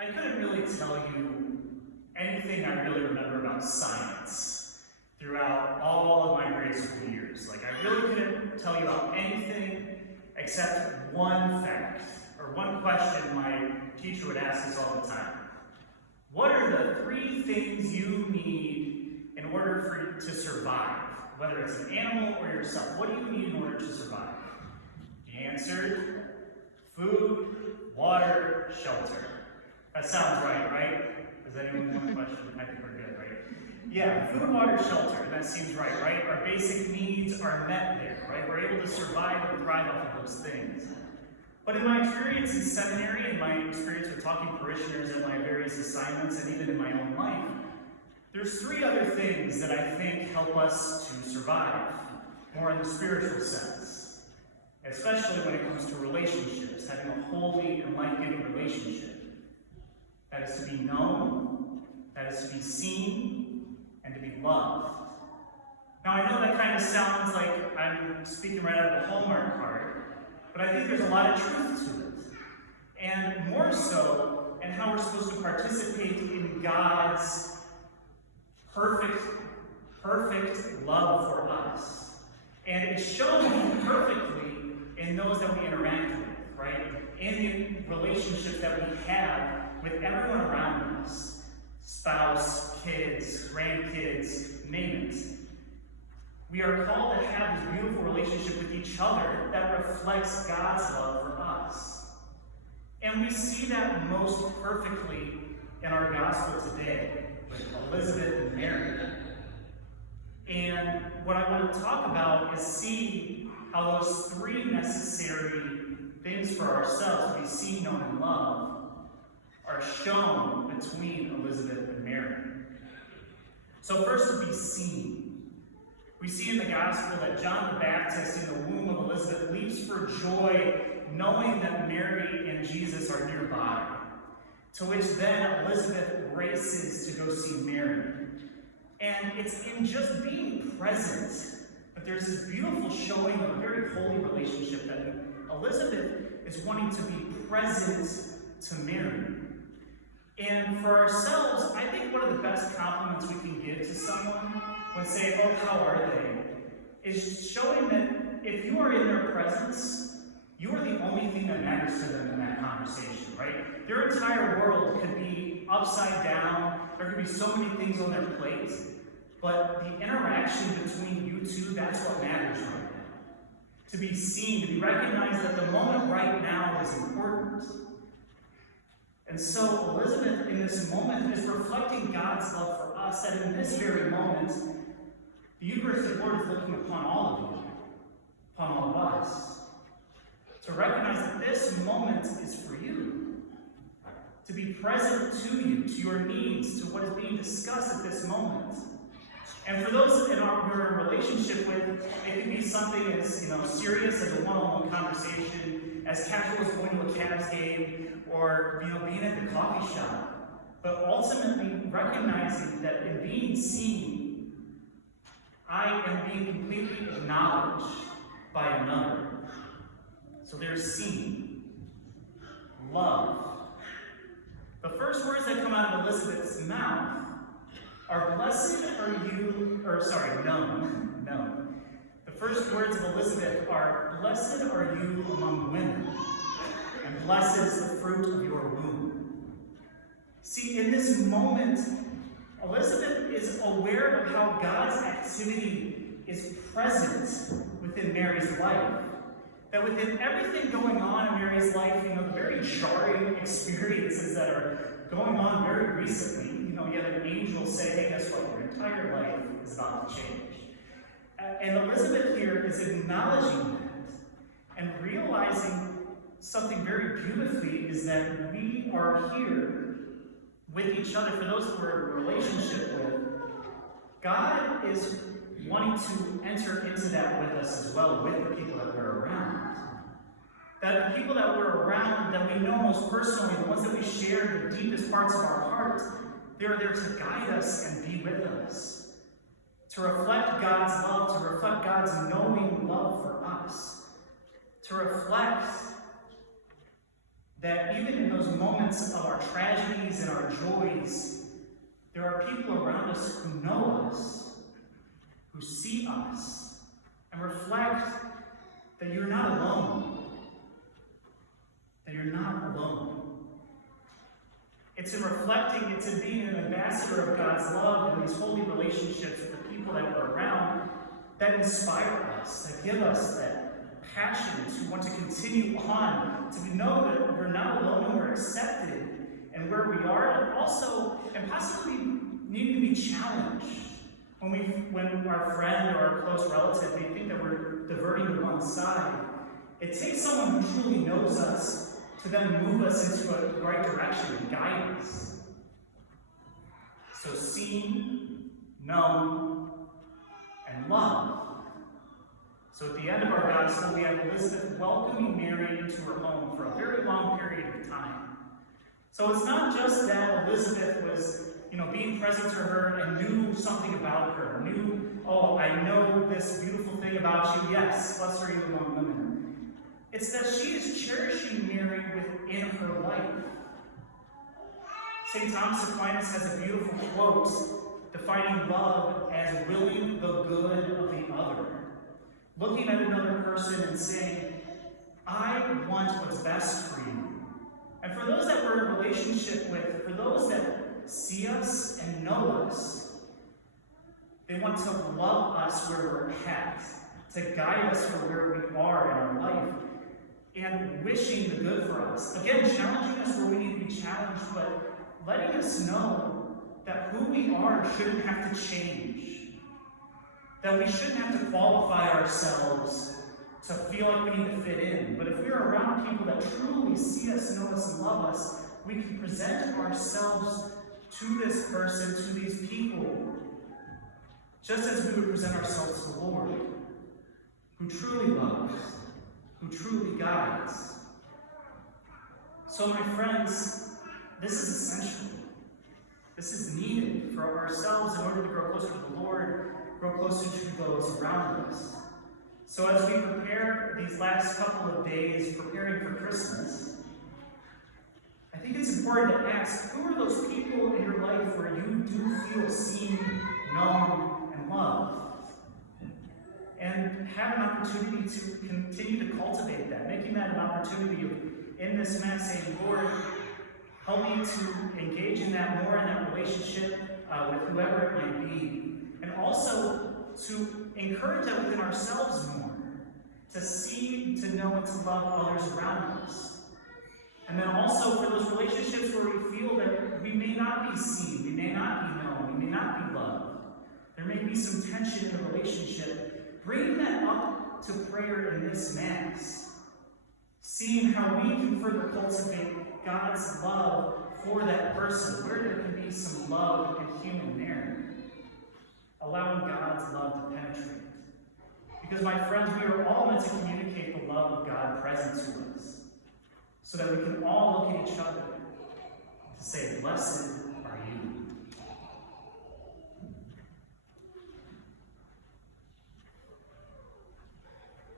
I couldn't really tell you anything I really remember about science throughout all of my grade school years. Like, I really couldn't tell you about anything except one fact, or one question my teacher would ask us all the time. What are the 3 things you need in order to survive? Whether it's an animal or yourself, what do you need in order to survive? He answered, food, water, shelter. That sounds right? Does anyone want a question? I think we're good, right? Yeah, food, water, shelter, that seems right? Our basic needs are met there, right? We're able to survive and thrive off of those things. But in my experience in seminary, in my experience with talking parishioners and my various assignments, and even in my own life, there's 3 other things that I think help us to survive, more in the spiritual sense, especially when it comes to relationships, having a holy and life-giving relationship. That is to be known, that is to be seen, and to be loved. Now, I know that kind of sounds like I'm speaking right out of the Hallmark card, but I think there's a lot of truth to it. And more so in how we're supposed to participate in God's perfect love for us. And it's shown perfectly in those that we interact with, right? In the relationships that we have with everyone around us. Spouse, kids, grandkids, name it. We are called to have this beautiful relationship with each other that reflects God's love for us. And we see that most perfectly in our gospel today with Elizabeth and Mary. And what I want to talk about is see how those 3 necessary things for ourselves to be seen, known, and loved are shown between Elizabeth and Mary. So first, to be seen. We see in the gospel that John the Baptist in the womb of Elizabeth leaps for joy, knowing that Mary and Jesus are nearby. To which then Elizabeth races to go see Mary. And it's in just being present that there's this beautiful showing of a very holy relationship that Elizabeth is wanting to be present to Mary. And for ourselves, I think one of the best compliments we can give to someone when saying, oh, how are they, is showing that if you are in their presence, you are the only thing that matters to them in that conversation, right? Their entire world could be upside down. There could be so many things on their plate. But the interaction between you two, that's what matters right now. To be seen, to be recognized that the moment right now is important. And so Elizabeth, in this moment, is reflecting God's love for us, that in this very moment, the Eucharistic Lord is looking upon all of you, upon all of us, to recognize that this moment is for you, to be present to you, to your needs, to what is being discussed at this moment. And for those that we're in a relationship with, it can be something as serious as a one-on-one conversation, as casual as going to a Cavs game, or being at the coffee shop. But ultimately recognizing that in being seen, I am being completely acknowledged by another. So there's seen, love. The first words that come out of Elizabeth's mouth are blessed are you, known. The first words of Elizabeth are, blessed are you among women, and blessed is the fruit of your womb. See, in this moment, Elizabeth is aware of how God's activity is present within Mary's life. That within everything going on in Mary's life, the very jarring experiences that are going on very recently, you have an angel say, hey, guess what? Your entire life is about to change. And Elizabeth here is acknowledging that and realizing something very beautifully is that we are here with each other. For those who we're in a relationship with, God is wanting to enter into that with us as well, with the people that we're around. That the people that we're around, that we know most personally, the ones that we share the deepest parts of our heart, they're there to guide us and be with us. To reflect God's love, to reflect God's knowing love for us. To reflect that even in those moments of our tragedies and our joys, there are people around us who know us, who see us, and reflect that you're not alone. That you're not alone. It's in reflecting, it's in being an ambassador of God's love in these holy relationships with the people that we're around that inspire us, that give us that passion to want to continue on, to know that we're not alone and we're accepted and where we are, and also, and possibly need to be challenged. When our friend or our close relative, they think that we're diverting to one side, it takes someone who truly knows us to then move us into a right direction and guide us. So seen, known, and loved. So at the end of our gospel, we have Elizabeth welcoming Mary into her home for a very long period of time. So it's not just that Elizabeth was, being present to her and knew something about her, I know this beautiful thing about you, yes, blessed are you among women. It's that she is cherishing Mary within her life. St. Thomas Aquinas has a beautiful quote defining love as willing the good of the other. Looking at another person and saying, I want what's best for you. And for those that we're in a relationship with, for those that see us and know us, they want to love us where we're at, to guide us for where we are in our life, and wishing the good for us. Again, challenging us where we need to be challenged, but letting us know that who we are shouldn't have to change. That we shouldn't have to qualify ourselves to feel like we need to fit in. But if we're around people that truly see us, know us, and love us, we can present ourselves to this person, to these people, just as we would present ourselves to the Lord, who truly loves, who truly guides. So my friends, this is essential. This is needed for ourselves in order to grow closer to the Lord, grow closer to those around us. So as we prepare these last couple of days, preparing for Christmas, I think it's important to ask, who are those people in your life where you do feel seen, known, and loved? And have an opportunity to continue to cultivate that, making that an opportunity of, in this Mass, saying, Lord, help me to engage in that more, in that relationship with whoever it might be. And also to encourage that within ourselves more, to see, to know, and to love others around us. And then also for those relationships where we feel that we may not be seen, we may not be known, we may not be loved. There may be some tension in the relationship. Bring that up to prayer in this Mass. Seeing how we can further cultivate God's love for that person, where there can be some love and human there. Allowing God's love to penetrate. Because my friends, we are all meant to communicate the love of God present to us, so that we can all look at each other to say, blessed are you.